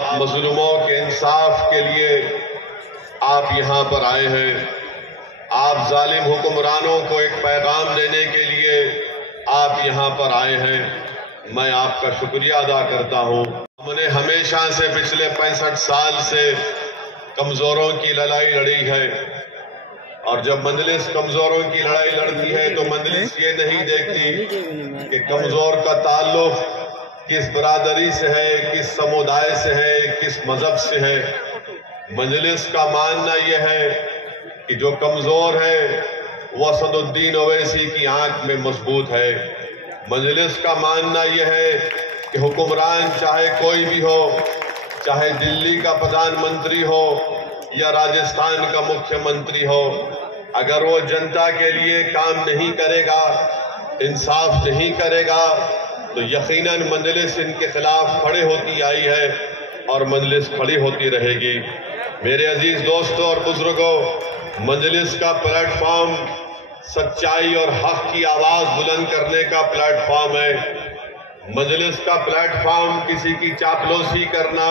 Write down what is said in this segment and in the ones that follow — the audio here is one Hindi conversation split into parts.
आप मजलूमों के इंसाफ के लिए आप यहाँ पर आए हैं। आप जालिम हुक्मरानों को एक पैगाम देने के लिए आप यहाँ पर आए हैं। मैं आपका शुक्रिया अदा करता हूँ। हमने हमेशा से पिछले 65 साल से कमज़ोरों की लड़ाई लड़ी है, और जब मजलिस कमज़ोरों की लड़ाई लड़ती है तो मजलिस ये नहीं देखती कि कमज़ोर का ताल्लुक किस बरादरी से है, किस समुदाय से है, किस मजहब से है। मजलिस का मानना यह है कि जो कमज़ोर है वो असदुद्दीन ओवैसी की आंख में मजबूत है। मजलिस का मानना यह है कि हुक्मरान चाहे कोई भी हो, चाहे दिल्ली का प्रधानमंत्री हो या राजस्थान का मुख्यमंत्री हो, अगर वो जनता के लिए काम नहीं करेगा, इंसाफ नहीं करेगा, तो यकीनन मजलिस इनके खिलाफ खड़े होती आई है और मजलिस खड़ी होती रहेगी। मेरे अजीज दोस्तों और बुजुर्गों, मजलिस का प्लेटफॉर्म सच्चाई और हक की आवाज बुलंद करने का प्लेटफॉर्म है। मजलिस का प्लेटफॉर्म किसी की चापलूसी करना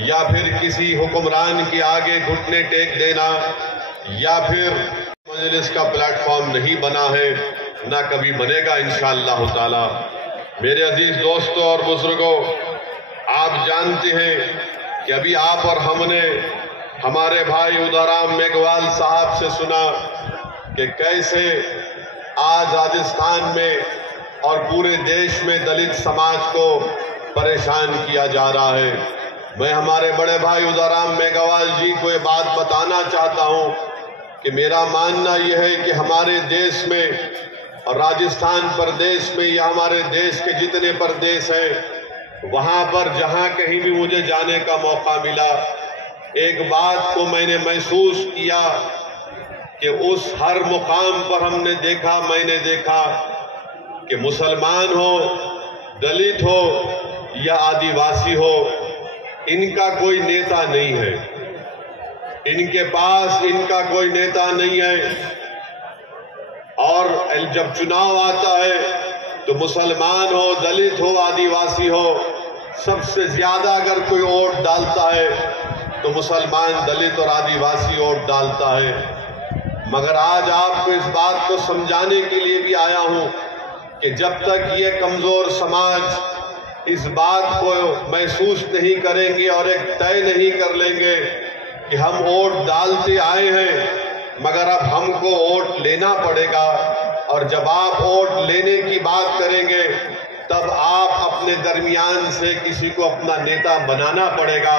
या फिर किसी हुक्मरान के आगे घुटने टेक देना या फिर मजलिस का प्लेटफॉर्म नहीं बना है, ना कभी बनेगा इंशाअल्लाह ताला। मेरे अजीज दोस्तों और बुजुर्गों, आप जानते हैं कि अभी आप और हमने हमारे भाई उदाराम मेघवाल साहब से सुना कि कैसे आज राजस्थान में और पूरे देश में दलित समाज को परेशान किया जा रहा है। मैं हमारे बड़े भाई उदाराम मेघवाल जी को ये बात बताना चाहता हूं कि मेरा मानना यह है कि हमारे देश में और राजस्थान प्रदेश में या हमारे देश के जितने प्रदेश हैं, वहां पर जहां कहीं भी मुझे जाने का मौका मिला, एक बात को मैंने महसूस किया कि उस हर मुकाम पर मैंने देखा कि मुसलमान हो, दलित हो या आदिवासी हो, इनका कोई नेता नहीं है। इनके पास इनका कोई नेता नहीं है। और जब चुनाव आता है तो मुसलमान हो, दलित हो, आदिवासी हो, सबसे ज्यादा अगर कोई वोट डालता है तो मुसलमान, दलित और आदिवासी वोट डालता है। मगर आज आपको इस बात को समझाने के लिए भी आया हूं कि जब तक ये कमजोर समाज इस बात को महसूस नहीं करेंगे और एक तय नहीं कर लेंगे कि हम वोट डालते आए हैं मगर अब हमको वोट लेना पड़ेगा, और जब आप वोट लेने की बात करेंगे तब आप अपने दरमियान से किसी को अपना नेता बनाना पड़ेगा।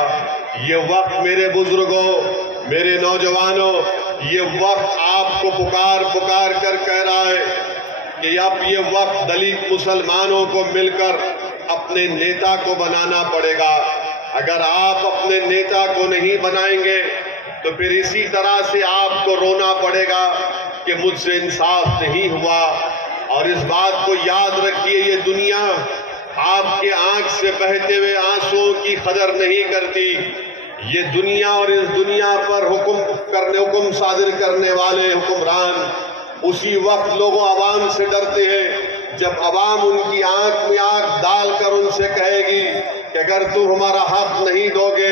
ये वक्त मेरे बुजुर्गों, मेरे नौजवानों, ये वक्त आपको पुकार पुकार कर कह रहा है कि अब ये वक्त दलित मुसलमानों को मिलकर अपने नेता को बनाना पड़ेगा। अगर आप अपने नेता को नहीं बनाएंगे तो फिर इसी तरह से आपको रोना पड़ेगा कि मुझसे इंसाफ नहीं हुआ। और इस बात को याद रखिए, ये दुनिया आपके आंख से बहते हुए आंसुओं की कदर नहीं करती। ये दुनिया और इस दुनिया पर हुक्म सादिर करने वाले हुक्मरान उसी वक्त लोगों आवाम से डरते हैं जब आवाम उनकी आंख में आंख डालकर उनसे कहेगी कि अगर तुम हमारा हक नहीं दोगे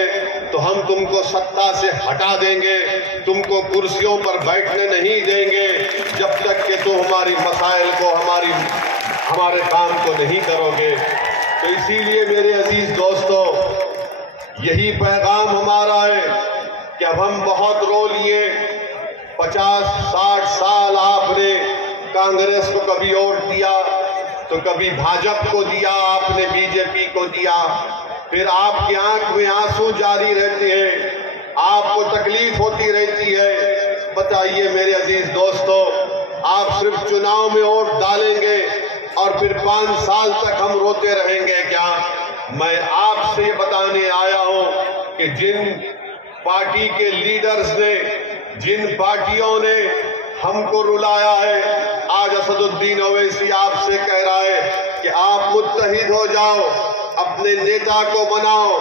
तो हम तुमको सत्ता से हटा देंगे, तुमको कुर्सियों पर बैठने नहीं देंगे जब तक कि तुम हमारी मसाइल को, हमारे काम को नहीं करोगे। तो इसीलिए मेरे अजीज दोस्तों, यही पैगाम हमारा है कि अब हम बहुत रो लिए। 50-60 साल आपने कांग्रेस को कभी वोट दिया तो कभी भाजपा को दिया, आपने बीजेपी को दिया, फिर आपकी आंख में आंसू जारी रहते हैं, आपको तकलीफ होती रहती है। बताइए मेरे अजीज दोस्तों, आप सिर्फ चुनाव में वोट डालेंगे और फिर 5 साल तक हम रोते रहेंगे क्या? मैं आपसे ये बताने आया हूं कि जिन पार्टी के लीडर्स ने, जिन पार्टियों ने हमको रुलाया है, आज असदुद्दीन ओवैसी आपसे कह रहा है कि आप मुत्तहिद हो जाओ, अपने नेता को बनाओ,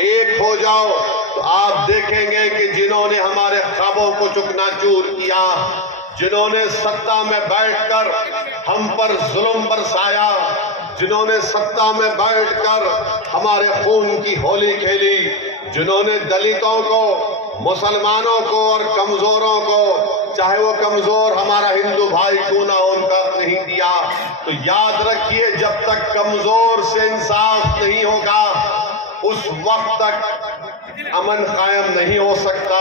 एक हो जाओ, तो आप देखेंगे कि जिन्होंने हमारे ख्वाबों को चुकनाचूर किया, जिन्होंने सत्ता में बैठकर हम पर जुल्म बरसाया, जिन्होंने सत्ता में बैठकर हमारे खून की होली खेली, जिन्होंने दलितों को, मुसलमानों को और कमजोरों को, चाहे वो कमजोर हमारा हिंदू भाई क्यों ना, उनका नहीं दिया। तो याद रखिए, जब तक कमजोर से इंसाफ नहीं होगा उस वक्त तक अमन कायम नहीं हो सकता।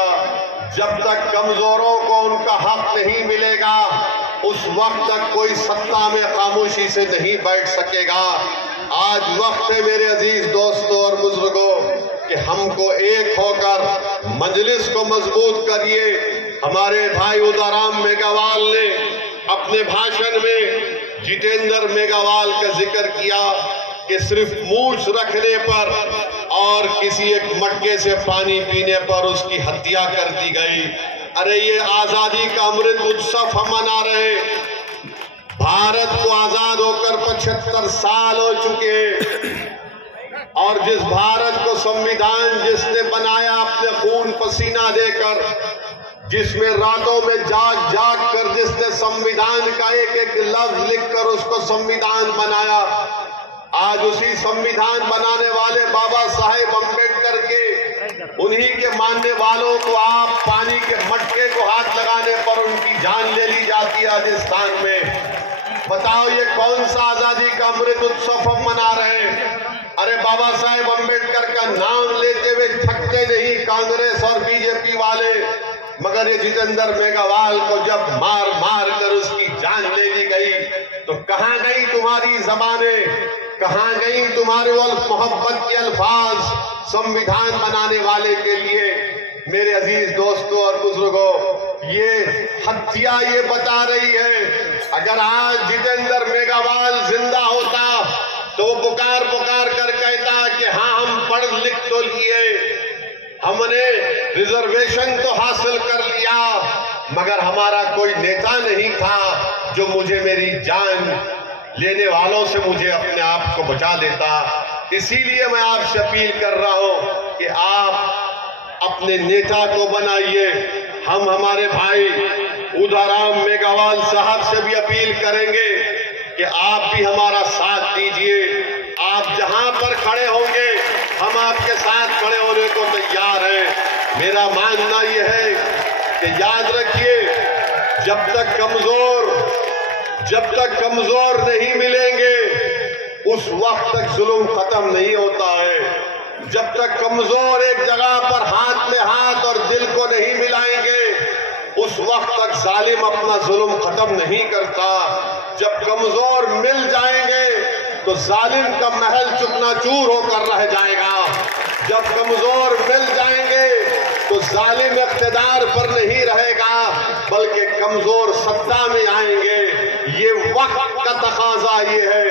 जब तक कमजोरों को उनका हक नहीं मिलेगा उस वक्त तक कोई सत्ता में खामोशी से नहीं बैठ सकेगा। आज वक्त है मेरे अजीज दोस्तों और बुजुर्गों कि हमको एक होकर मजलिस को मजबूत करिए। हमारे भाई उदाराम मेघवाल ने अपने भाषण में जितेंद्र मेघवाल का जिक्र किया कि सिर्फ मूछ रखने पर और किसी एक मटके से पानी पीने पर उसकी हत्या कर दी गई। अरे ये आजादी का अमृत उत्सव हम मना रहे। भारत को आजाद होकर 75 साल हो चुके और जिस भारत को संविधान जिसने बनाया अपने खून पसीना देकर, जिसमें रातों में जाग जाग कर जिसने संविधान का एक एक लफ्ज लिखकर उसको संविधान बनाया, आज उसी संविधान बनाने वाले बाबा साहेब अम्बेडकर के उन्हीं के मानने वालों को आप पानी के मटके को हाथ लगाने पर उनकी जान ले ली जाती है राजस्थान में। बताओ ये कौन सा आजादी का अमृत उत्सव हम मना रहे हैं? अरे बाबा साहेब अम्बेडकर का नाम लेते हुए थकते नहीं कांग्रेस और बीजेपी वाले, मगर ये जितेंद्र मेघवाल को जब मार मार कर उसकी जान ले ली गई तो कहां गई तुम्हारी जबानें, कहां गई तुम्हारे वो मोहब्बत के अल्फाज संविधान बनाने वाले के लिए? मेरे अजीज दोस्तों और बुजुर्गों, ये हत्या ये बता रही है, अगर आज जितेंद्र मेघवाल जिंदा होता तो वो पुकार पुकार कर कहता कि हाँ हम पढ़ लिख तो लिए, हमने रिजर्वेशन तो हासिल कर लिया, मगर हमारा कोई नेता नहीं था जो मुझे मेरी जान लेने वालों से मुझे अपने आप को बचा लेता। इसीलिए मैं आपसे अपील कर रहा हूं कि आप अपने नेता को बनाइए। हम हमारे भाई उदाराम मेघवाल साहब से भी अपील करेंगे कि आप भी हमारा साथ दीजिए। आप जहां पर खड़े होंगे हम आपके साथ खड़े होने को तैयार हैं। मेरा मानना यह है कि याद रखिए, जब तक कमजोर नहीं मिलेंगे उस वक्त तक जुल्म खत्म नहीं होता है। जब तक कमजोर एक जगह पर हाथ में हाथ और दिल को नहीं मिलाएंगे उस वक्त तक जालिम अपना जुल्म खत्म नहीं करता। जब कमजोर मिल जाएंगे तो जालिम का महल चूकनाचूर होकर रह जाएगा। जब कमजोर मिल जाएंगे तो जालिम इख्तिदार पर नहीं रहेगा बल्कि कमजोर सत्ता में आएंगे। ये वक्त का तकाजा ये है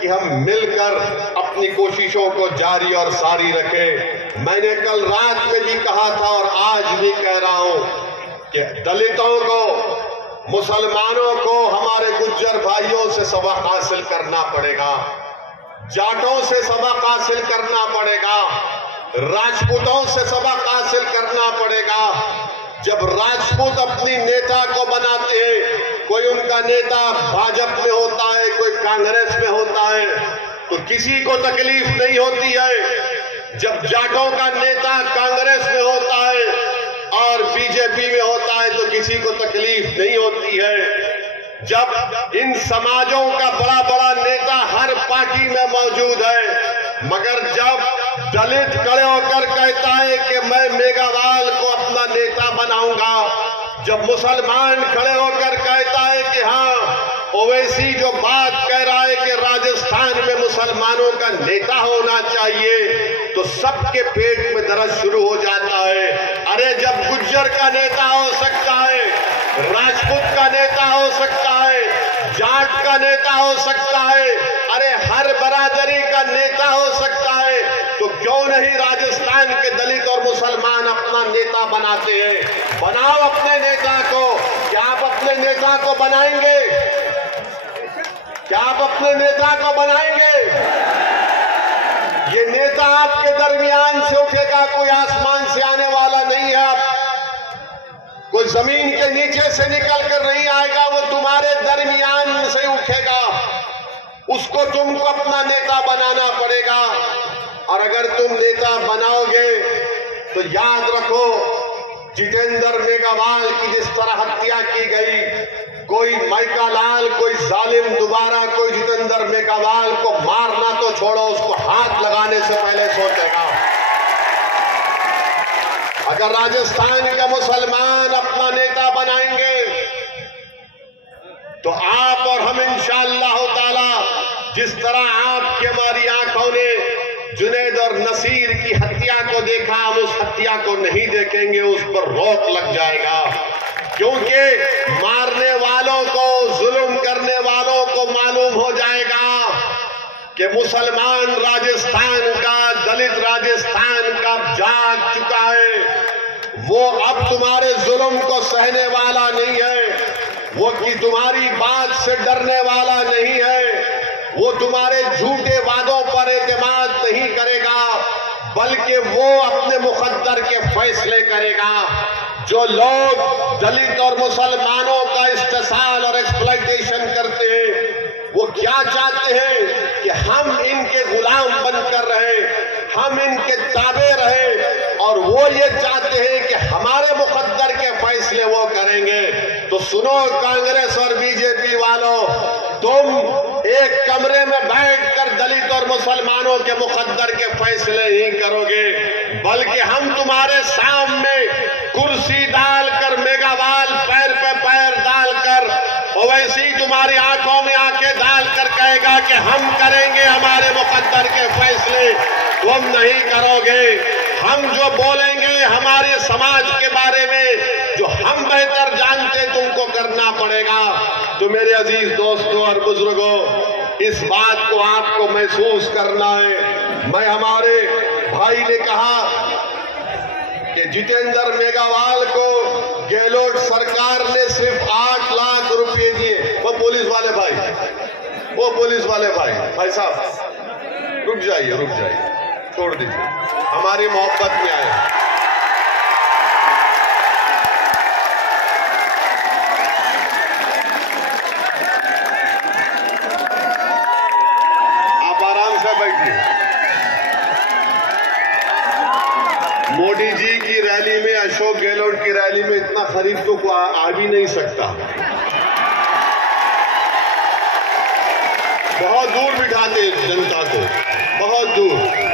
कि हम मिलकर अपनी कोशिशों को जारी और सारी रखें। मैंने कल रात में भी कहा था और आज भी कह रहा हूं कि दलितों को, मुसलमानों को, हमारे गुज्जर भाइयों से सबक हासिल करना पड़ेगा, जाटों से सबक हासिल करना पड़ेगा, राजपूतों से सबक हासिल करना पड़ेगा। जब राजपूत अपनी नेता को बनाते हैं, कोई उनका नेता भाजपा में होता है, कोई कांग्रेस में होता है, तो किसी को तकलीफ नहीं होती है। जब जाटों का नेता कांग्रेस में होता है और बीजेपी में होता है तो किसी को तकलीफ नहीं होती है। जब इन समाजों का बड़ा बड़ा नेता हर पार्टी में मौजूद है, मगर जब दलित खड़े होकर कहता है कि मैं मेघवाल को अपना नेता बनाऊंगा, जब मुसलमान खड़े होकर कहता है कि हाँ ओवैसी जो बात कह रहा है कि राजस्थान में मुसलमानों का नेता होना चाहिए, तो सबके पेट में दर्द शुरू हो जाता है। अरे जब गुज्जर का नेता हो सकता है, राजपूत का नेता हो सकता है, जाट का नेता हो सकता है, अरे हर बरादरी का नेता हो सकता है, तो क्यों नहीं राजस्थान के दलित और मुसलमान अपना नेता बनाते हैं? बनाओ अपने नेता को। क्या आप अपने नेता को बनाएंगे? क्या आप अपने नेता को बनाएंगे? ये नेता आपके दरमियान से उठेगा, कोई आसमान से आने वाला नहीं है। कोई जमीन के नीचे से निकल कर नहीं आएगा, वो तुम्हारे दरमियान से उठेगा। उसको तुमको अपना नेता बनाना पड़ेगा। और अगर तुम नेता बनाओगे तो याद रखो, जितेंद्र मेघवाल की जिस तरह हत्या की गई, कोई माइका लाल, कोई जालिम दोबारा कोई जितेंद्र मेघवाल को मारना तो छोड़ो, उसको हाथ लगाने से पहले सोचेगा। अगर राजस्थान के मुसलमान अपना नेता बनाएंगे तो आप और हम इंशाअल्लाह ताला, जिस तरह आपकी हमारी आंखों ने जुनैद और नसीर की हत्या को देखा, हम उस हत्या को नहीं देखेंगे, उस पर रोक लग जाएगा। क्योंकि मारने वालों को, जुल्म करने वालों को मालूम हो जाएगा कि मुसलमान राजस्थान का, दलित राजस्थान का जाग चुका है। वो अब तुम्हारे जुल्म को सहने वाला नहीं है, वो कि तुम्हारी बात से डरने वाला नहीं है, वो तुम्हारे झूठे वादों पर एतमाद नहीं करेगा, बल्कि वो अपने मुकद्दर के फैसले करेगा। जो लोग दलित और मुसलमानों का इस्तेसाल और एक्सप्लॉयटेशन करते हैं, वो क्या चाहते हैं कि हम इनके गुलाम बनकर रहे, हम इनके ताबे रहे, और वो ये चाहते हैं कि हमारे मुकद्दर के फैसले वो करेंगे। तो सुनो कांग्रेस और बीजेपी वालों, तुम एक कमरे में बैठकर दलित और मुसलमानों के मुकद्दर के फैसले नहीं करोगे, बल्कि हम तुम्हारे सामने कुर्सी डालकर, मेघवाल पैर पे पैर डालकर, और वैसे ही तुम्हारी आंखों में आंखें डालकर कहेगा कि हम करेंगे हमारे मुकद्दर के फैसले, तुम नहीं करोगे। हम जो बोलेंगे हमारे समाज के बारे में, जो हम बेहतर जानते, तुमको करना पड़ेगा। तो मेरे अजीज दोस्तों और बुजुर्गों, इस बात को आपको महसूस करना है। मैं, हमारे भाई ने कहा कि जितेंद्र मेघवाल को गहलोत सरकार ने सिर्फ 8 लाख रुपए दिए। वो पुलिस वाले भाई साहब, रुक जाइए, छोड़ दीजिए, हमारी मोहब्बत में आए। आप आराम से बैठिए। मोदी जी की रैली में, अशोक गहलोत की रैली में इतना खरीद तो आ भी नहीं सकता। बहुत दूर बिठाते जनता को, बहुत दूर।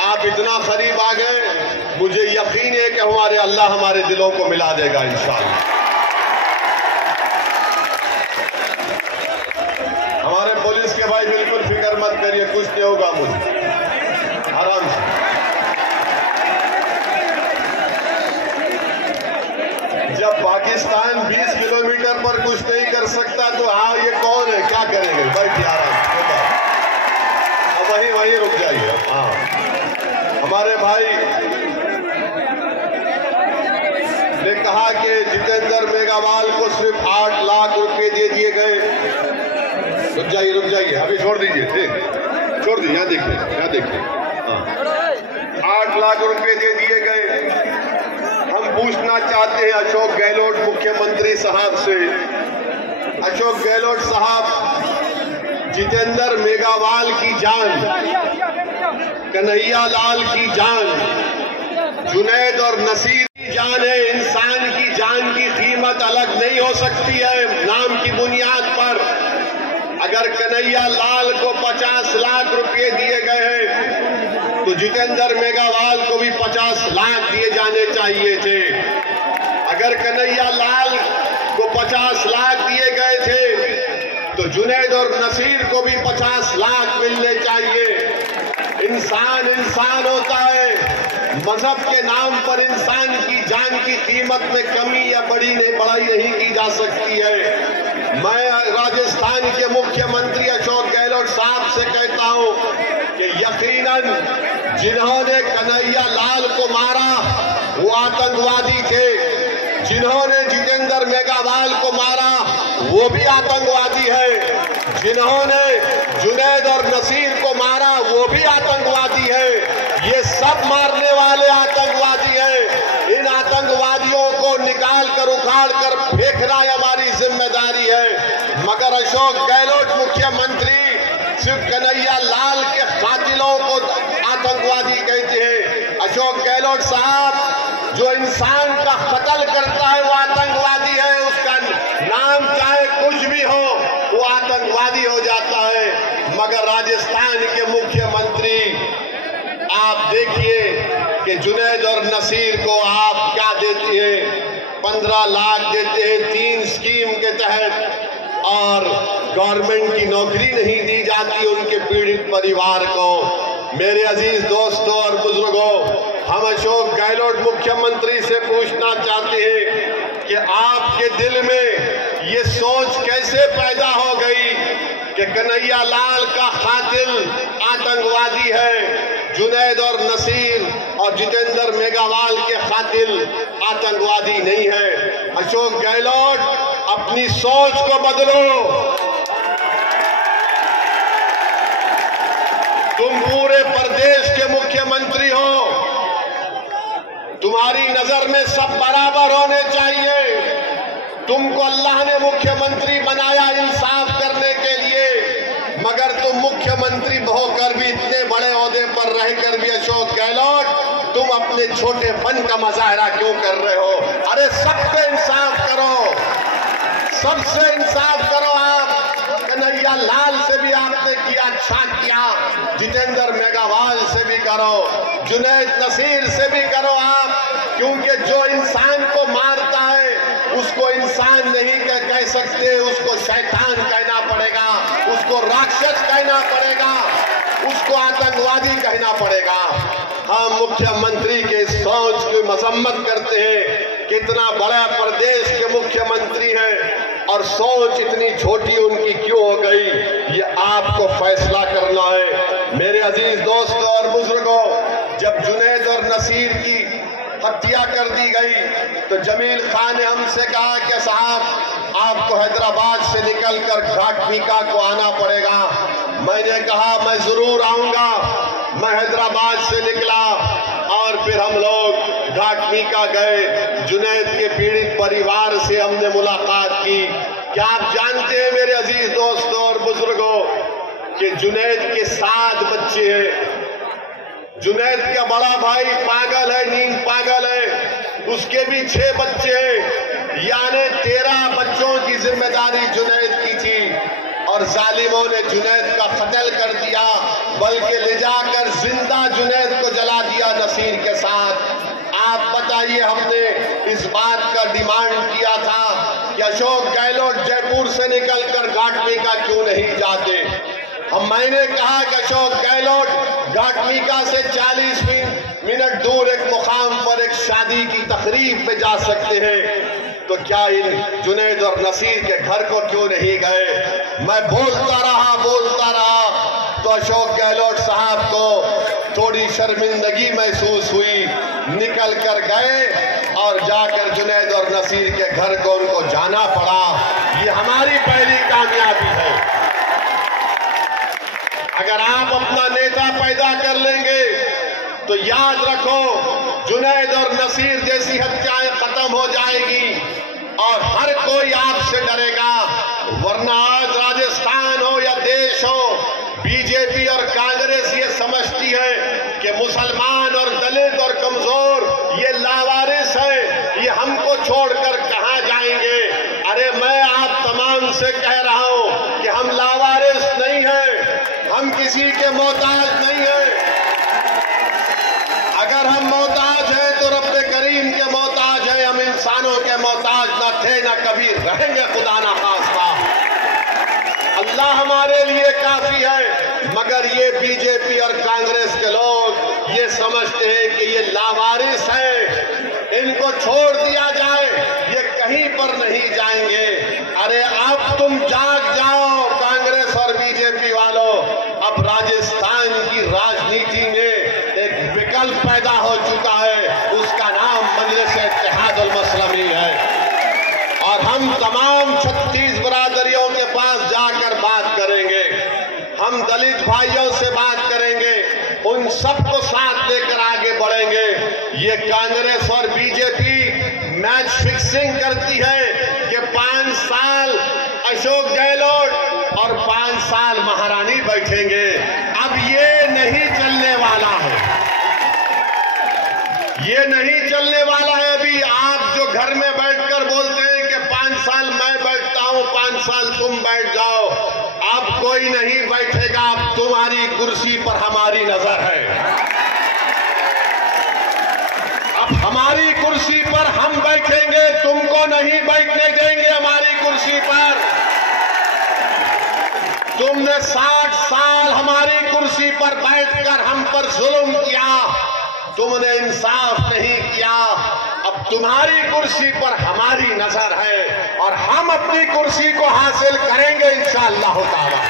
आप इतना करीब आ गए, मुझे यकीन है कि हमारे अल्लाह हमारे दिलों को मिला देगा इंशाअल्लाह। हमारे पुलिस के भाई बिल्कुल फिक्र मत करिए, कुछ नहीं होगा, मुझे आराम से। जब पाकिस्तान 20 किलोमीटर पर कुछ नहीं कर सकता तो हाँ, ये कौन है, क्या करेंगे? बैठिए आराम से, वहीं रुक जाइए। हाँ, हमारे भाई ने कहा कि जितेंद्र मेघवाल को सिर्फ 8 लाख रुपए दे दिए गए। रुक जाइए, अभी छोड़ दीजिए, ठीक, छोड़ दीजिए, यहाँ देखिए। हाँ, 8 लाख रुपए दे दिए गए। हम पूछना चाहते हैं अशोक गहलोत मुख्यमंत्री साहब से, अशोक गहलोत साहब, जितेंद्र मेघवाल की जान, कन्हैया लाल की जान, जुनैद और नसीर की जान है। इंसान की जान की कीमत अलग नहीं हो सकती है नाम की बुनियाद पर। अगर कन्हैया लाल को 50 लाख रुपए दिए गए हैं तो जितेंद्र मेघवाल को भी 50 लाख दिए जाने चाहिए थे। अगर कन्हैया लाल को 50 लाख दिए गए थे तो जुनैद और नसीर को भी 50 लाख मिलने चाहिए। इंसान होता है, मजहब के नाम पर इंसान की जान की कीमत में कमी या बढ़ाई नहीं की जा सकती है। मैं राजस्थान के मुख्यमंत्री अशोक गहलोत साहब से कहता हूं कि यकीनन जिन्होंने कन्हैया लाल को मारा वो आतंकवादी थे, जिन्होंने जितेंद्र मेघवाल को मारा वो भी आतंकवादी है, जिन्होंने जुनैद और नसीर को मारा वो भी आतंकवादी है। ये सब मारने वाले आतंकवादी हैं। इन आतंकवादियों को निकाल कर, उखाड़ कर फेंकना हमारी जिम्मेदारी है। मगर अशोक अशोक गहलोत मुख्यमंत्री सिर्फ कन्हैया लाल के कातिलों को आतंकवादी कहते हैं। अशोक गहलोत साहब जो इंसान का कत्ल करता है वो आतंकवादी है, उसका नाम चाहे कुछ भी हो वो आतंकवादी हो जाता है। मगर राजस्थान के मुख्यमंत्री आप देखिए कि जुनैद और नसीर को आप क्या देते हैं, 15 लाख देते हैं 3 स्कीम के तहत, और गवर्नमेंट की नौकरी नहीं दी जाती उनके पीड़ित परिवार को। मेरे अजीज दोस्तों और बुजुर्गों, हम अशोक गहलोत मुख्यमंत्री से पूछना चाहते हैं कि आपके दिल में ये सोच कैसे पैदा हो गई कि कन्हैया लाल का कातिल आतंकवादी है, जुनैद और नसीर और जितेंद्र मेघवाल के कातिल आतंकवादी नहीं है। अशोक गहलोत अपनी सोच को बदलो। तुम पूरे प्रदेश के मुख्यमंत्री हो, तुम्हारी नजर में सब बराबर होने चाहिए। तुमको अल्लाह ने मुख्यमंत्री बनाया इंसाफ करने के लिए, मगर तुम मुख्यमंत्री होकर भी इतने बड़े ओहदे पर रहकर भी अशोक गहलोत तुम अपने छोटेपन का मुजाहरा क्यों कर रहे हो? अरे सबसे इंसाफ करो, सबसे इंसाफ करो। आप कन्हैया लाल से भी आपने किया, अच्छा किया, जितेंद्र मेघवाल से भी करो, जुनैद नसीर से भी करो आप, क्योंकि जो इंसान को मारता है उसको इंसान नहीं कह सकते, उसको शैतान कहना पड़ेगा, उसको राक्षस कहना पड़ेगा, उसको आतंकवादी कहना पड़ेगा। हम मुख्यमंत्री के सोच की मजम्मत करते हैं, कितना बड़ा प्रदेश के मुख्यमंत्री हैं और सोच इतनी छोटी उनकी क्यों हो गई, ये आपको फैसला करना है। मेरे अजीज दोस्तों और बुजुर्गों, जब जुनैद और नसीर की हत्या कर दी गई तो जमील खान ने हमसे कहा कि साहब आपको हैदराबाद से निकलकर घाटमीका को आना पड़ेगा। मैंने कहा मैं जरूर आऊंगा। मैं हैदराबाद से निकला और फिर हम लोग घाटमीका गए, जुनैद के पीड़ित परिवार से हमने मुलाकात की। क्या आप जानते हैं मेरे अजीज दोस्तों और बुजुर्गों कि जुनैद के 7 बच्चे हैं। जुनैद का बड़ा भाई पागल है, नींद पागल है, उसके भी 6 बच्चे हैं, यानी 13 बच्चों की जिम्मेदारी जुनैद की थी और जालिमों ने जुनैद का कत्ल कर दिया, बल्कि ले जाकर जिंदा जुनैद को जला दिया नसीर के साथ। आप बताइए, हमने इस बात का डिमांड किया था कि अशोक गहलोत जयपुर से निकलकर घाटमीका क्यों नहीं जाते। मैंने कहा कि अशोक गहलोत घाटमीका से 40 मिनट दूर एक मुकाम पर एक शादी की तकरीब पे जा सकते हैं, तो क्या इन जुनैद और नसीर के घर को क्यों नहीं गए? मैं बोलता रहा तो अशोक गहलोत साहब को थोड़ी शर्मिंदगी महसूस हुई, निकल कर गए और जाकर जुनैद और नसीर के घर को उनको जाना पड़ा। ये हमारी पहली कामयाबी है। अगर आप अपना नेता पैदा कर लेंगे तो याद रखो जुनैद और नसीर जैसी हत्याएं खत्म हो जाएगी और हर कोई आपसे डरेगा। वरना आज राजस्थान हो या देश हो, बीजेपी और कांग्रेस ये समझती है कि मुसलमान और दलित और कमजोर ये लावारिस है, ये हमको छोड़कर कहां जाएंगे। अरे मैं आप तमाम से कह रहा हूं कि हम लावारिस नहीं हैं, हम किसी के मोहताज नहीं हैं। अगर हम मोहताज हैं तो रब्बे करीम के मोहताज हैं, हम इंसानों के मोहताज न थे न कभी रहेंगे, खुदा ना खास्ता। अल्लाह हमारे लिए काफी है। मगर ये बीजेपी और कांग्रेस के लोग ये समझते हैं कि ये लावारिस है, इनको छोड़ दिया जाए, ये कहीं पर नहीं जाएंगे। अरे अब तुम जाग जाओ कांग्रेस और बीजेपी वालों, अब राजस्थान की राजनीति में एक विकल्प पैदा हो चुका है, उसका नाम मजलिस-ए-इत्तेहादुल मुस्लिमीन है। और हम तमाम 36 बरादरियों के पास जाकर बात करेंगे, हम दलित भाइयों से बात करेंगे, उन सबको साथ लेकर आगे बढ़ेंगे। ये कांग्रेस और बीजेपी मैच फिक्सिंग करती है कि 5 साल अशोक गहलोत और 5 साल महारानी बैठेंगे। अब ये नहीं चलने वाला है, ये नहीं चलने वाला है। अभी आप जो घर में बैठकर बोलते हैं कि 5 साल मैं बैठता हूं, 5 साल तुम बैठ जाओ, अब कोई नहीं बैठेगा। अब तुम्हारी कुर्सी पर हमारी नजर है, अब हमारी कुर्सी पर हम बैठेंगे, तुमको नहीं बैठने देंगे हमारी कुर्सी पर। तुमने 60 साल हमारी कुर्सी पर बैठकर हम पर जुल्म किया, तुमने इंसाफ नहीं किया। अब तुम्हारी कुर्सी पर हमारी नजर है और हम अपनी कुर्सी को हासिल करेंगे इंशाअल्लाह ताला।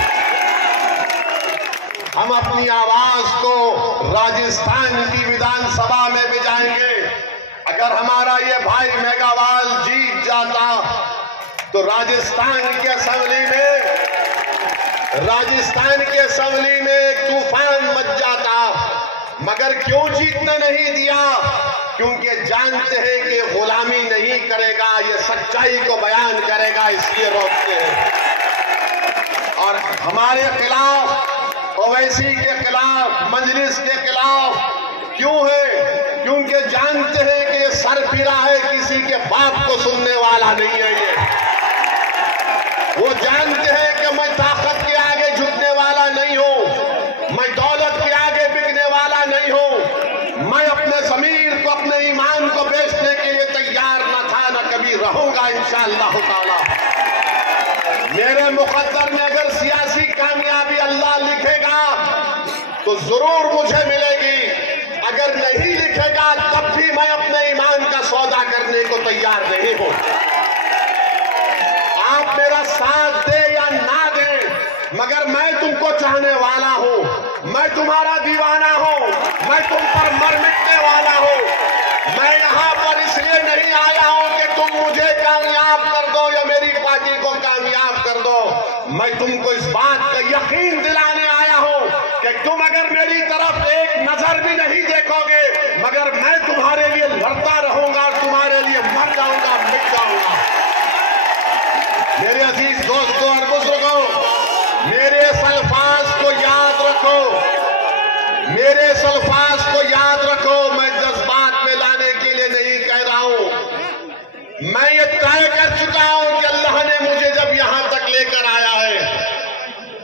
हम अपनी आवाज को राजस्थान की विधानसभा में भिजाएंगे। अगर हमारा ये भाई मेघावाल जीत जाता तो राजस्थान की असेंबली में एक तूफान मच जाता, मगर क्यों जीतने नहीं दिया? क्योंकि जानते हैं कि गुलामी नहीं करेगा, ये सच्चाई को बयान करेगा, इसलिए रोकते हैं। और हमारे खिलाफ, ओवैसी के खिलाफ, मजलिस के खिलाफ क्यों है? क्योंकि जानते हैं कि ये सरफिरा है, किसी के बाप को सुनने वाला नहीं है। ये वो जानते हैं कि मैं ताकत के आगे झुकने वाला नहीं हूं, मैं दौलत के आगे बिकने वाला नहीं हूं, मैं अपने ज़मीर को, अपने ईमान को बेचने के लिए तैयार न था, न कभी रहूंगा इंशाअल्लाह ताला। मेरे मुकद्दर में अगर सियासी कामयाबी अल्लाह लिखेगा तो जरूर मुझे मिलेगी, अगर नहीं लिखेगा तब भी मैं अपने ईमान का सौदा करने को तैयार नहीं हूं। आप मेरा साथ दे या ना दे, मगर मैं तुमको चाहने वाला हूं, मैं तुम्हारा दीवाना हूं, मैं तुम पर मर मिटने वाला हूं। मैं यहां पर इसलिए नहीं आया हूं कि तुम मुझे कामयाब कर दो या मेरी पार्टी को कामयाब कर दो। मैं तुमको इस बात का यकीन दिलाने आया हूं कि तुम अगर मेरी तरफ एक नजर भी नहीं देखोगे, मगर मैं तुम्हारे लिए लड़ता रहूंगा और तुम्हारे लिए मर जाऊंगा, मिट जाऊंगा। मेरे अजीज दोस्तों और बुजुर्गों, मेरे इस अल्फाज को याद रखो, मेरे इस अल्फाज को याद रखो। मैं जज्बात में लाने के लिए नहीं कह रहा हूं, मैं ये तय कर चुका हूं कि अल्लाह ने मुझे जब यहां तक लेकर आया है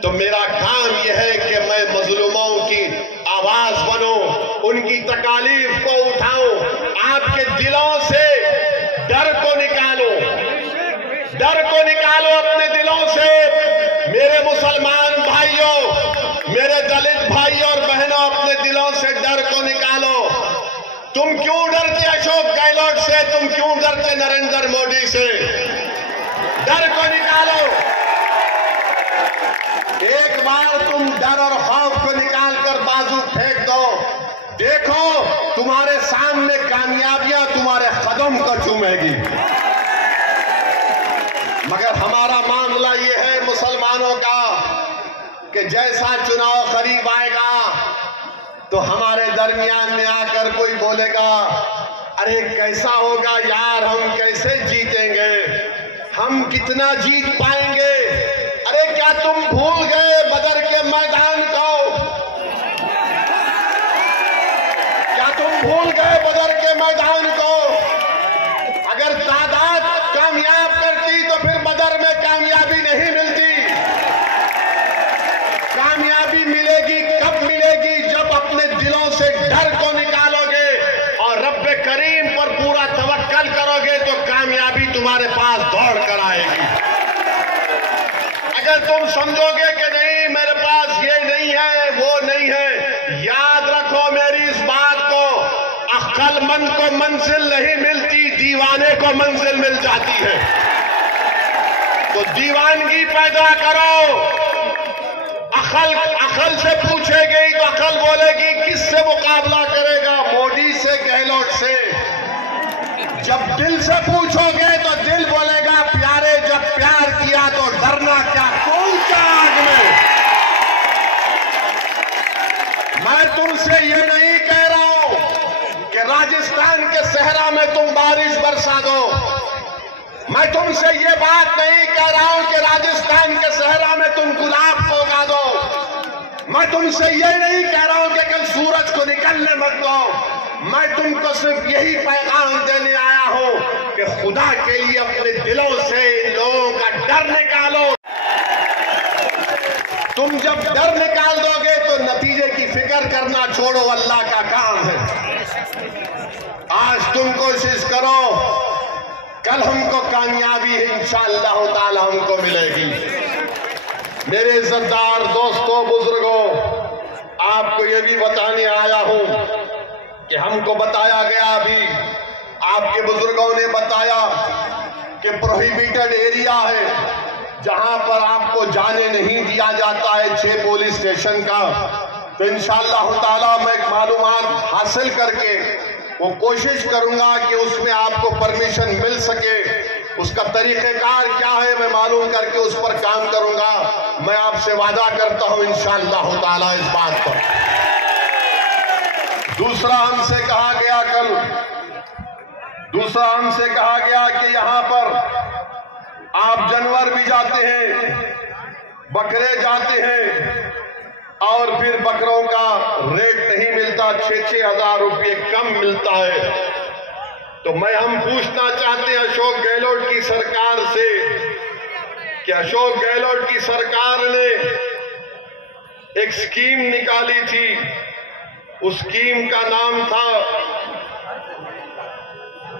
तो मेरा काम यह है कि मैं मजलूमों की आवाज बनूं, उनकी तकालीफ को उठाऊं, आपके दिलों से डर को निकालो, डर को निकालो अपने दिलों से। मेरे मुसलमान भाइयों, मेरे दलित भाइयों और बहनों, अपने दिलों से डर को निकालो। तुम क्यों डरते अशोक गहलोत से? तुम क्यों डरते नरेंद्र मोदी से? डर को निकालो। एक बार तुम डर और खौफ को निकालकर बाजू फेंक दो, देखो तुम्हारे सामने कामयाबियां तुम्हारे कदम को चूमेगी। मगर हमारा मामला ये है मुसलमानों का कि जैसा चुनाव करीब आएगा तो हमारे दरमियान में आकर कोई बोलेगा, अरे कैसा होगा यार, हम कैसे जीतेंगे, हम कितना जीत पाएंगे? अरे क्या तुम भूल गए बदर के मैदान को? क्या तुम भूल गए बदर के मैदान को? अगर तादाद कामयाब करती तो फिर बदर में कामयाबी नहीं मिलती। कामयाबी मिलेगी कब मिलेगी? जब अपने दिलों से डर को निकालोगे और रब्बे करीम पर पूरा तवक्कल करोगे तो कामयाबी तुम्हारे पास दौड़ कर आएगी। अगर तुम समझोगे कि नहीं मेरे पास ये नहीं है, वो नहीं है, याद रखो मेरी इस बात को, अक्लमंद को मंजिल नहीं मिलती, दीवाने को मंजिल मिल जाती है। तो दीवानगी पैदा करो। अकल से पूछेगी तो अकल बोलेगी किससे मुकाबला करेगा? मोदी से, गहलोत से। जब दिल से पूछोगे तो दिल बोलेगा प्यारे, जब प्यार किया तो डरना क्या, कौन सा आग में। मैं तुमसे ये नहीं कह रहा हूं कि राजस्थान के सहरा में तुम बारिश बरसा दो, मैं तुमसे ये बात नहीं कह रहा हूं कि राजस्थान के सहरा में तुम गुलाब को उगा दो। मैं तुमसे ये नहीं कह रहा हूं कि कल सूरज को निकलने मत दो। मैं तुमको सिर्फ यही पैगाम देने आया हूं कि खुदा के लिए अपने दिलों से इन लोगों का डर निकालो। तुम जब डर निकाल दोगे तो नतीजे की फिक्र करना छोड़ो, अल्लाह का काम है। आज तुम कोशिश करो, कल हमको कामयाबी है इंशाअल्लाह ताला हमको मिलेगी। मेरे इज्जतदार दोस्तों, बुजुर्गों, आपको ये भी बताने आया हूं कि हमको बताया गया, अभी आपके बुजुर्गों ने बताया कि प्रोहिबिटेड एरिया है जहां पर आपको जाने नहीं दिया जाता है 6 पुलिस स्टेशन का। तो इंशाअल्लाह ताला मैं मालूमात हासिल करके वो कोशिश करूंगा कि उसमें आपको परमिशन मिल सके। उसका तरीक़ेकार क्या है मैं मालूम करके उस पर काम करूंगा। मैं आपसे वादा करता हूं इंशाअल्लाह ताला इस बात पर। दूसरा हमसे कहा गया कि यहां पर आप जानवर भी जाते हैं, बकरे जाते हैं और फिर बकरों का रेट नहीं मिलता, 6-6 हजार रुपये कम मिलता है। तो हम पूछना चाहते हैं अशोक गहलोत की सरकार से कि अशोक गहलोत की सरकार ने एक स्कीम निकाली थी, उस स्कीम का नाम था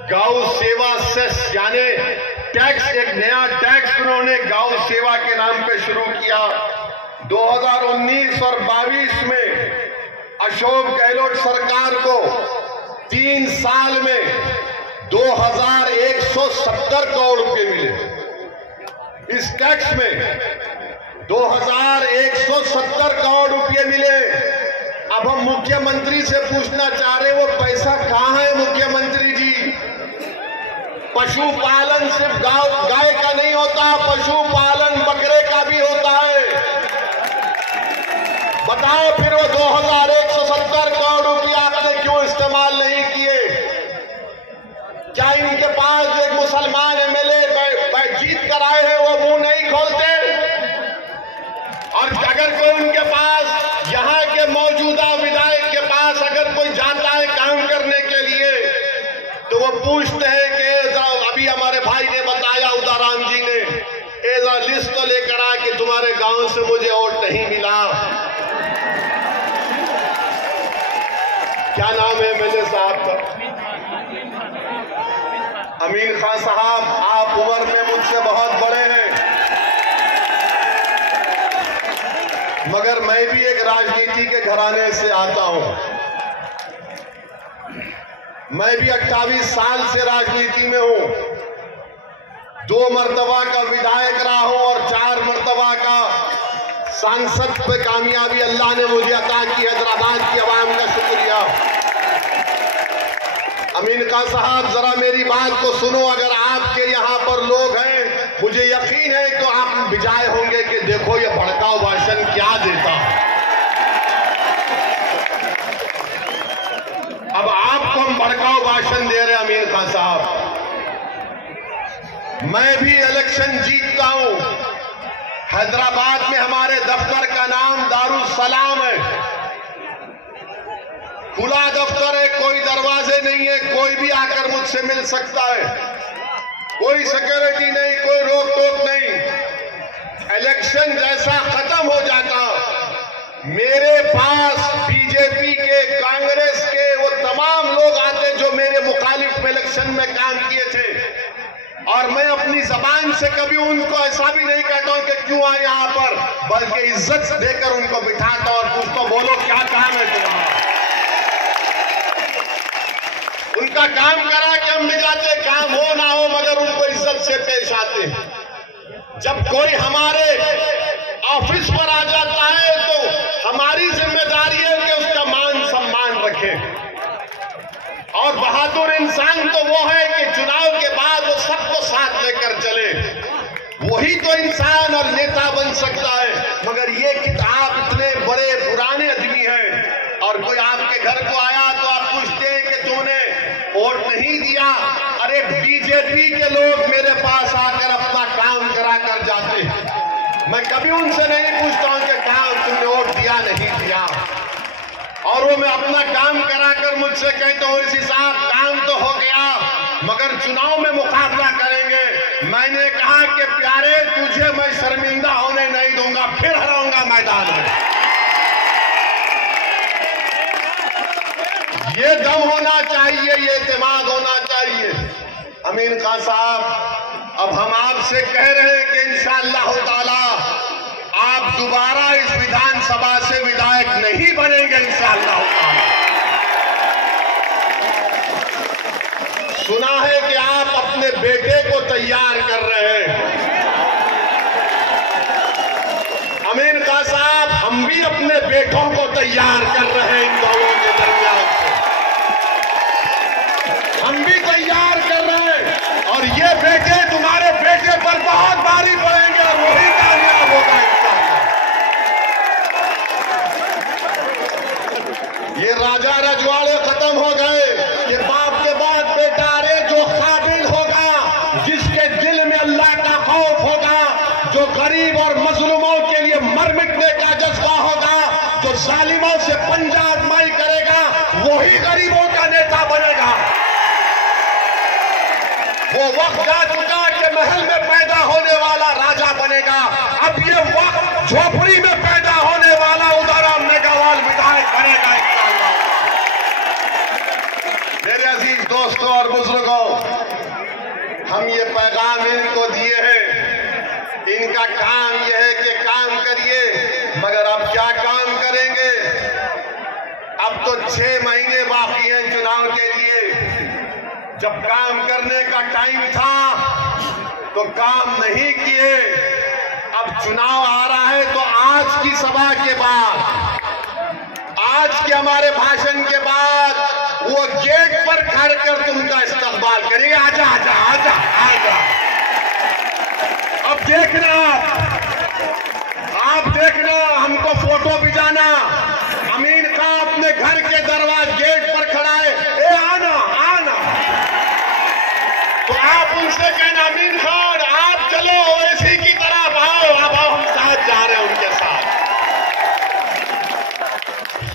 गौ सेवा सेस, यानी टैक्स, एक नया टैक्स उन्होंने गौ सेवा के नाम पे शुरू किया। 2019 और 22 में अशोक गहलोत सरकार को 3 साल में 2170 करोड़ रुपए मिले। इस टैक्स में 2170 करोड़ रुपए मिले। अब हम मुख्यमंत्री से पूछना चाह रहे, वो पैसा कहां है मुख्यमंत्री जी? पशुपालन सिर्फ गाय का नहीं होता, पशुपालन बकरे का भी होता है। बताओ फिर वो 2170 करोड़ रुपया आपने क्यों इस्तेमाल नहीं किए? क्या इनके पास एक मुसलमान एमएलए जीत कर आए हैं, वो मुंह नहीं खोलते? और अगर कोई उनके पास, यहां के मौजूदा विधायक के पास अगर कोई जाता है काम करने के लिए, तो वो पूछते हैं कि अभी हमारे भाई ने बताया, उदाराम जी ने, एजा लिस्ट तो लेकर आ कि तुम्हारे गांव से मुझे वोट नहीं मिला। क्या नाम है एमएलए साहब का? अमीन खान साहब, आप उम्र में मुझसे बहुत बड़े हैं, मगर मैं भी एक राजनीति के घराने से आता हूं। मैं भी 28 साल से राजनीति में हूं। 2 मर्तबा का विधायक रहा हूं और 4 मर्तबा का सांसद पे कामयाबी अल्लाह ने मुझे अता की। हैदराबाद की आवाम का शुक्रिया। अमीन खान साहब, जरा मेरी बात को सुनो। अगर आपके यहाँ पर लोग हैं, मुझे यकीन है तो आप बिजाए होंगे कि देखो ये भड़काऊ भाषण क्या देता। अब आपको हम भड़काऊ भाषण दे रहे हैं अमीन खान साहब। मैं भी इलेक्शन जीतता हूं। हैदराबाद में हमारे दफ्तर का नाम दारुस्सलाम है। खुला दफ्तर है, कोई दरवाजे नहीं है, कोई भी आकर मुझसे मिल सकता है, कोई सिक्योरिटी नहीं, कोई रोक टोक नहीं। इलेक्शन जैसा खत्म हो जाता, मेरे पास बीजेपी के, कांग्रेस के वो तमाम लोग आते जो मेरे मुखालिफ में इलेक्शन में काम किए थे, और मैं अपनी जबान से कभी उनको ऐसा भी नहीं कहता हूं कि क्यों आए यहाँ पर, बल्कि इज्जत देकर उनको बिठाता और पूछता, बोलो क्या काम है तुम्हारा। उनका काम करा कि हम मिजाजे काम हो ना हो, मगर उनको इज्जत से पेश आते हैं। जब कोई हमारे ऑफिस पर आ जाता है तो हमारी जिम्मेदारी है कि उसका मान सम्मान रखें। और बहादुर इंसान तो वो है कि चुनाव के बाद वो सबको साथ लेकर चले, वही तो इंसान और नेता बन सकता है। मगर ये कि आप इतने बड़े पुराने आदमी हैं और कोई आपके घर को आया तो आप पूछते हैं कि तूने वोट नहीं दिया। अरे बीजेपी के लोग मेरे पास आकर अपना काम करा कर जाते हैं, मैं कभी उनसे नहीं पूछता हूं कि क्या तुमने वोट दिया नहीं दिया, और वो मैं अपना काम कराकर मुझसे कहता हूं इसी साहब काम तो हो गया मगर चुनाव में मुकाबला करेंगे। मैंने कहा कि प्यारे तुझे मैं शर्मिंदा होने नहीं दूंगा, फिर हराऊंगा मैदान में। ये दम होना चाहिए, ये एतमाद होना चाहिए। अमीन खान साहब, अब हम आपसे कह रहे हैं कि इंशाअल्लाह ताला आप दोबारा इस विधानसभा से विधायक नहीं बनेंगे इंशाअल्लाह ताला। सुना है कि आप अपने बेटे को तैयार कर रहे हैं। अमीन खान साहब, हम भी अपने बेटों को तैयार कर रहे हैं इन दोनों के दरमियान से, हम भी तैयार कर रहे हैं और ये बेटे तुम्हारे बेटे पर बहुत भारी पड़ेंगे और वही कामयाब होगा इंशाअल्लाह। ये राजा रजवाड़े खत्म हो गए, ये बाप के बाद बेटा। अरे जो काबिल होगा, जिसके दिल में अल्लाह का खौफ होगा, जो गरीब और मजलूमों के लिए मर मिटने का जज्बा होगा, जो जालिमों से पंजा आजमाई करेगा, वही गरीबों का नेता बनेगा। वो वक्त जा चुका कि महल में पैदा होने वाला राजा बनेगा, अब ये वक्त झोपड़ी में पैदा होने वाला उदाराम मेघावाल विधायक बनेगा इंशाअल्लाह। मेरे अजीज दोस्तों और बुजुर्गों, हम ये पैगाम इनको दिए हैं, इनका काम यह है कि काम करिए, मगर अब क्या काम करेंगे? अब तो 6 महीने बाकी हैं चुनाव के लिए। जब काम करने का टाइम था तो काम नहीं किए, अब चुनाव आ रहा है तो आज की सभा के बाद, आज के हमारे भाषण के बाद वो गेट पर खड़ कर तुमका इस्तकबाल करेंगे। आजा आजा आजा आजा। अब देखना, आप देखना, हमको फोटो भिजाना। अमीन खान अपने घर के दरवाजे गेट पर खड़ा है, ए आना आना, तो आप उनसे कहना अमीन खान आप चलो ओवैसी की तरफ आओ, अब आओ हम साथ जा रहे हैं उनके साथ।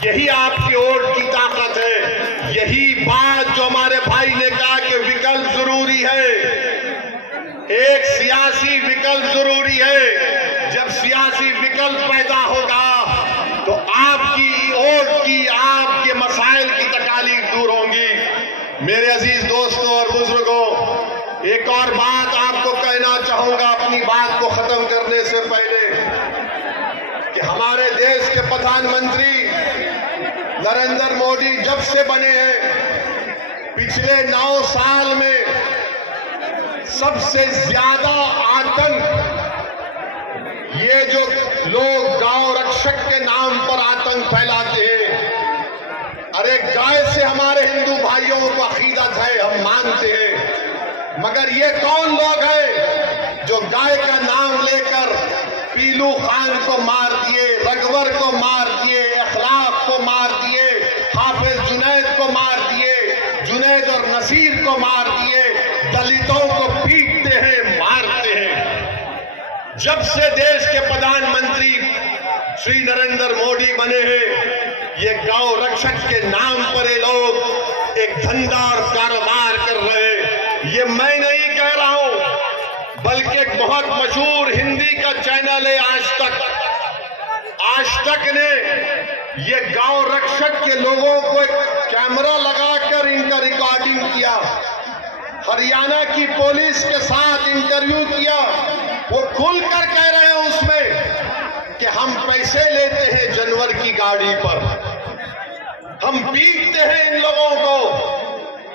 यही आपकी वोट की ताकत है, यही बात जो हमारे भाई ने कहा कि विकल्प जरूरी है, एक सियासी विकल्प जरूरी है। जब सियासी विकल्प पैदा होगा तो आपकी वोट की, आपके मसाइल की तकालीफ दूर होंगी। मेरे अजीज दोस्तों और बुजुर्गों, एक और बात आपको कहना चाहूंगा अपनी बात को खत्म करने से पहले, कि हमारे देश के प्रधानमंत्री नरेंद्र मोदी जब से बने हैं, पिछले 9 साल में सबसे ज्यादा आतंक, ये जो लोग गांव रक्षक के नाम पर आतंक फैलाते हैं, अरे गाय से हमारे हिंदू भाइयों को अकीदत है, हम मानते हैं, मगर ये कौन लोग हैं जो गाय का नाम लेकर पीलू खान को मार दिए, रघुवर को मार दिए, अखलाक को मार दिए, हाफिज जुनैद को मार दिए, जुनैद और नसीर को मार दिए, दलितों को पीटते हैं, मारते हैं। जब से देश के प्रधानमंत्री श्री नरेंद्र मोदी बने हैं, ये गौ रक्षक के नाम पर ये लोग एक धंधा और कारोबार कर रहे हैं। ये मैं नहीं कह रहा हूं, बल्कि एक बहुत मशहूर हिंदी का चैनल है आज तक ने ये गांव रक्षक के लोगों को एक कैमरा लगाकर इनका रिकॉर्डिंग किया, हरियाणा की पुलिस के साथ इंटरव्यू किया। वो खुलकर कह रहे हैं उसमें कि हम पैसे लेते हैं जानवर की गाड़ी पर, हम पीटते हैं इन लोगों को,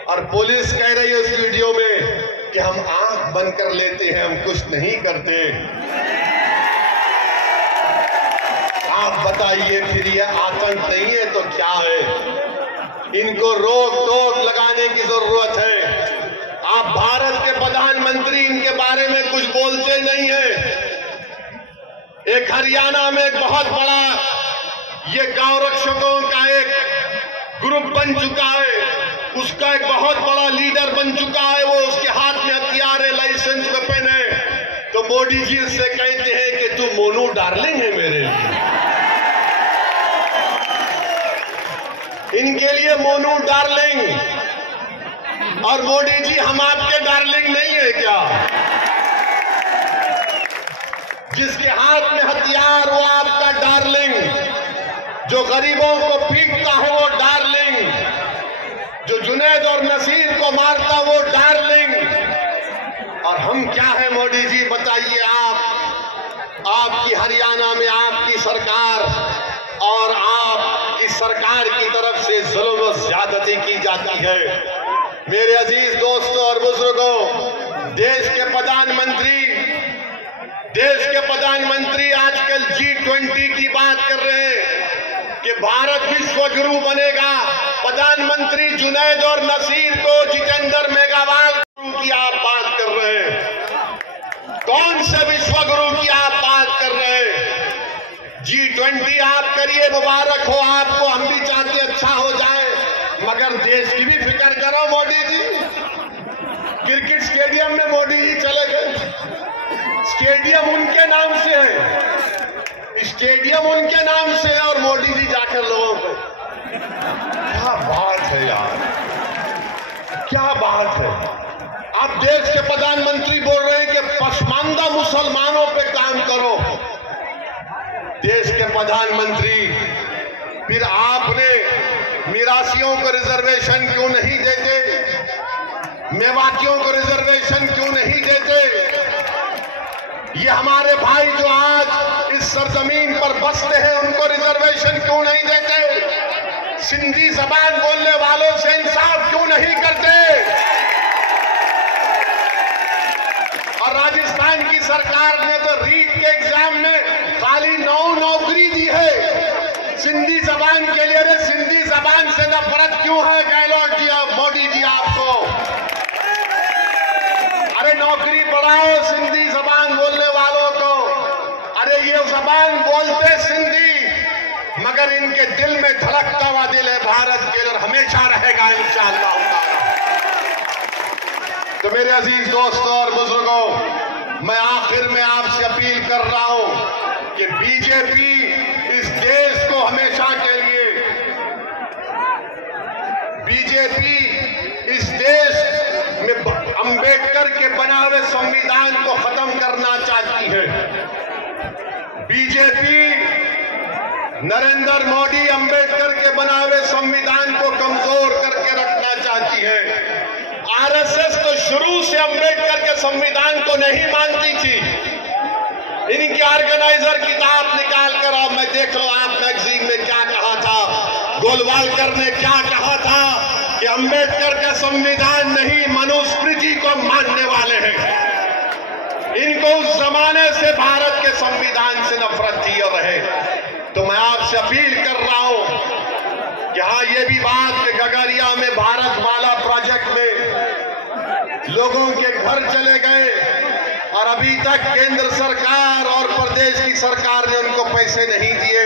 और पुलिस कह रही है उस वीडियो में कि हम आंख बंद कर लेते हैं, हम कुछ नहीं करते। आप बताइए फिर ये आतंक नहीं है तो क्या है? इनको रोक टोक लगाने की जरूरत है। आप भारत के प्रधानमंत्री इनके बारे में कुछ बोलते नहीं है। एक हरियाणा में एक बहुत बड़ा ये गांव रक्षकों का एक ग्रुप बन चुका है, उसका एक बहुत बड़ा लीडर बन चुका है, वो उसके हाथ में हथियार है, लाइसेंस वेपन है, तो मोदी जी उससे कहते हैं कि तू मोनू डार्लिंग है मेरे लिए। इनके लिए मोनू डार्लिंग, और मोदी जी हम आपके डार्लिंग नहीं है क्या? जिसके हाथ में हथियार वो आपका डार्लिंग, जो गरीबों को पीटता है वो डार्लिंग, जो जुनैद और नसीर को मारता वो डार्लिंग। और हम क्या है मोदी जी बताइए? आपकी हरियाणा में आपकी सरकार, और आपकी सरकार की तरफ से जुल्म और ज्यादती की जाती है। मेरे अजीज दोस्तों और बुजुर्गों, देश के प्रधानमंत्री आजकल G20 की बात कर रहे हैं कि भारत विश्व गुरु बनेगा। प्रधानमंत्री जुनैद और नसीर को जितेंद्र मेघवाल गुरु की आप बात कर रहे हैं। कौन से विश्व गुरु की आप बात कर रहे हैं? G20 आप करिए, मुबारक हो आपको, हम भी चाहते अच्छा हो जाए, मगर देश की भी फिक्र करो मोदी जी। क्रिकेट स्टेडियम में मोदी जी चले गए, स्टेडियम उनके नाम से है, स्टेडियम उनके नाम से है, और मोदी जी जाकर लोगों को, क्या बात है यार, क्या बात है। आप देश के प्रधानमंत्री बोल रहे हैं कि पसमानदा मुसलमानों पे काम करो। देश के प्रधानमंत्री, फिर आपने मिरासियों को रिजर्वेशन क्यों नहीं देते? मेवातियों को रिजर्वेशन क्यों नहीं देते? ये हमारे भाई जो आज इस सरजमीन पर बसते हैं उनको रिजर्वेशन क्यों नहीं देते? सिंधी जबान बोलने वालों से इंसाफ क्यों नहीं करते? और राजस्थान की सरकार ने तो रीट के एग्जाम में खाली 9 नौकरी दी है सिंधी जबान के लिए। अरे सिंधी जबान से नफरत क्यों है गहलोत जी, मोदी जी आपको? अरे नौकरी बढ़ाओ सिंधी जबान बोलने वालों को। अरे ये जबान बोलते सिंधी, मगर इनके दिल में धड़कता हुआ दिल है भारत के, और हमेशा रहेगा इंशाअल्लाह। तो मेरे अजीज दोस्तों और बुजुर्गों, मैं आखिर में आपसे अपील कर रहा हूं कि बीजेपी इस देश को हमेशा के लिए, बीजेपी इस देश में अंबेडकर के बना हुए संविधान को खत्म करना चाहती है। बीजेपी नरेंद्र मोदी अंबेडकर के बना हुए संविधान को कमजोर करके रखना चाहती है। आरएसएस तो शुरू से अंबेडकर के संविधान को नहीं मानती थी। इनकी ऑर्गेनाइजर किताब निकाल कर अब मैं देख लो आप मैगजीन में क्या कहा था, गोलवालकर ने क्या कहा था कि अंबेडकर का संविधान नहीं, मनुस्मृति को मानने वाले हैं। इनको उस जमाने से भारत के संविधान से नफरत थी और रहे। तो मैं आपसे अपील कर रहा हूं कि हाँ, ये भी बात कि गगरिया में भारत माला प्रोजेक्ट में लोगों के घर चले गए और अभी तक केंद्र सरकार और प्रदेश की सरकार ने उनको पैसे नहीं दिए।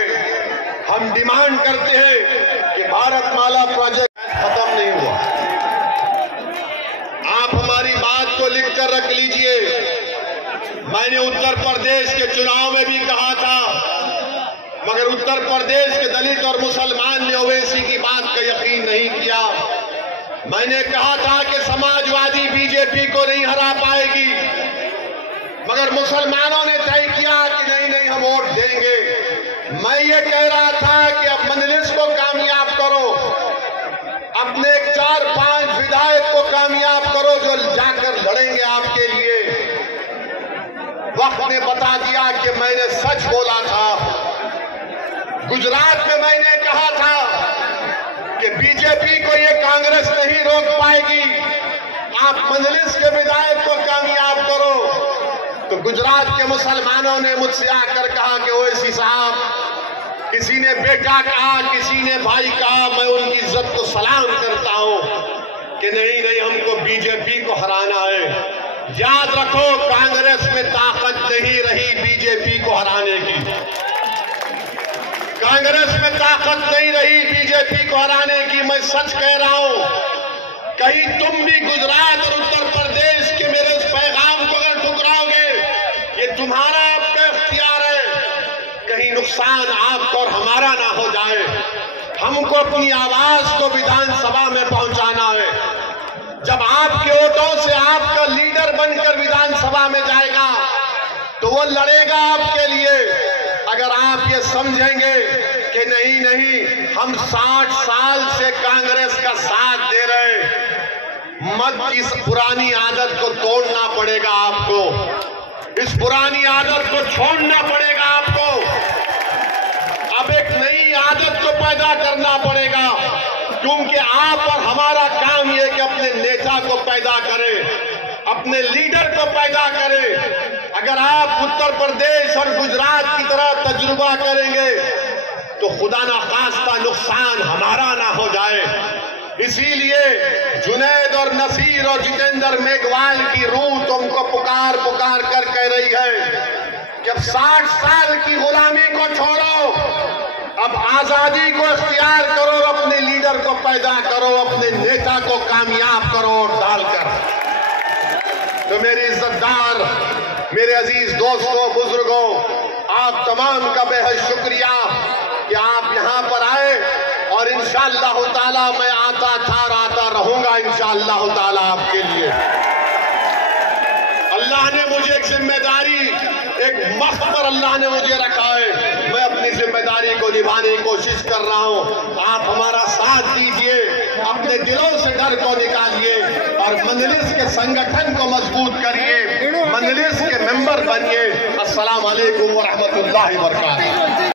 हम डिमांड करते हैं कि भारत माला प्रोजेक्ट खत्म नहीं हुआ। आप हमारी बात को लिखकर रख लीजिए। मैंने उत्तर प्रदेश के चुनाव में भी कहा था, मगर उत्तर प्रदेश के दलित और मुसलमान ने ओवैसी की बात का यकीन नहीं किया। मैंने कहा था कि समाजवादी बीजेपी को नहीं हरा पाएगी, मगर मुसलमानों ने तय किया कि नहीं नहीं हम वोट देंगे। मैं ये कह रहा था कि अब मजलिस को कामयाब करो, अपने 4-5 विधायक को कामयाब करो जो जाकर लड़ेंगे आपके लिए। वक्त ने बता दिया कि मैंने सच बोला था। गुजरात में मैंने कहा था कि बीजेपी को ये कांग्रेस नहीं रोक पाएगी, आप मजलिस के विधायक को कामयाब करो। तो गुजरात के मुसलमानों ने मुझसे आकर कहा कि ओवैसी साहब, किसी ने बेटा कहा, किसी ने भाई कहा, मैं उनकी इज्जत को सलाम करता हूं कि नहीं नहीं हमको बीजेपी को हराना है। याद रखो, कांग्रेस में ताकत नहीं रही बीजेपी को हराने की। कांग्रेस में ताकत नहीं रही बीजेपी को हराने की। मैं सच कह रहा हूं, कहीं तुम भी गुजरात और उत्तर प्रदेश के मेरे इस पैगाम को अगर ठुकराओगे, ये तुम्हारा आपका इख्तियार है। कहीं नुकसान आपको और हमारा ना हो जाए। हमको अपनी आवाज को विधानसभा में पहुंचाना है। जब आपके वोटों से आपका लीडर बनकर विधानसभा में जाएगा तो वो लड़ेगा आपके लिए। अगर आप ये समझेंगे कि नहीं नहीं हम 60 साल से कांग्रेस का साथ दे रहे हैं, मत, इस पुरानी आदत को तोड़ना पड़ेगा आपको। इस पुरानी आदत को छोड़ना पड़ेगा आपको। अब एक नई आदत को पैदा करना पड़ेगा, क्योंकि आप और हमारा काम यह कि अपने नेता को पैदा करें, अपने लीडर को पैदा करें। अगर आप उत्तर प्रदेश और गुजरात की तरह तजुर्बा करेंगे तो खुदा ना खास्ता नुकसान हमारा ना हो जाए। इसीलिए जुनैद और नसीर और जितेंद्र मेघवाल की रूह तुमको पुकार पुकार कर कह रही है कि अब 60 साल की गुलामी को छोड़ो, अब आजादी को इख्तियार करो और अपने लीडर को पैदा करो, अपने नेता को कामयाब करो और डालकर। तो मेरे इज्जतदार, मेरे अजीज दोस्तों, बुजुर्गों, आप तमाम का बेहद शुक्रिया कि आप यहाँ पर आए। और इंशाअल्लाह ताला मैं आता था और आता रहूंगा इंशाअल्लाह ताला आपके लिए। अल्लाह ने मुझे एक जिम्मेदारी, एक मख्त पर अल्लाह ने मुझे रखा है। मैं अपनी जिम्मेदारी को निभाने की कोशिश कर रहा हूँ। आप हमारा साथ दीजिए, अपने दिलों से डर को निकालिए और मजलिस के संगठन को मजबूत करिए, मजलिस के मेंबर बनिए। अस्सलाम वालेकुम व रहमतुल्लाहि व बरकातहू।